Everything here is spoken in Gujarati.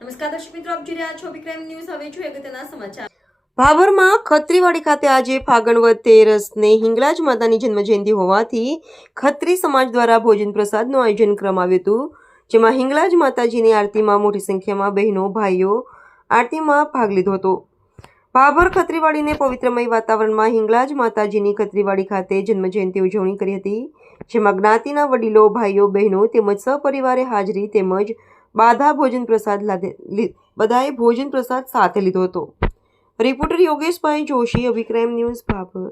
નમસ્કાર દર્શક મિત્રો, આપ જોઈ રહ્યા છો વિક્રમ ન્યૂઝ. હવે જોઈએ અગત્યના સમાચાર. ભાભરમાં ખત્રીવાડી ખાતે આજે ફાગણ વદ 13ને હિંગળાજ માતાની જન્મજયંતિ હોવાથી ખત્રી સમાજ દ્વારા ભોજન પ્રસાદનું આયોજન કરવામાં આવ્યું હતું, જેમાં હિંગળાજ માતાજીની આરતીમાં મોટી સંખ્યામાં બહેનો ભાઈઓ આરતીમાં ભાગ લીધો હતો. ભાભર ખત્રીવાડીને પવિત્રમય વાતાવરણમાં હિંગળાજ માતાજીની ખત્રીવાડી ખાતે જન્મજયંતિ ઉજવણી કરી હતી, જેમાં જ્ઞાતિના વડીલો, ભાઈઓ બહેનો તેમજ સહપરિવારે હાજરી તેમજ બધાએ ભોજન પ્રસાદ સાથે લીધો હતો. રિપોર્ટર યોગેશભાઈ જોશી, અભિક્રાઇમ ન્યૂઝ, ભાભર.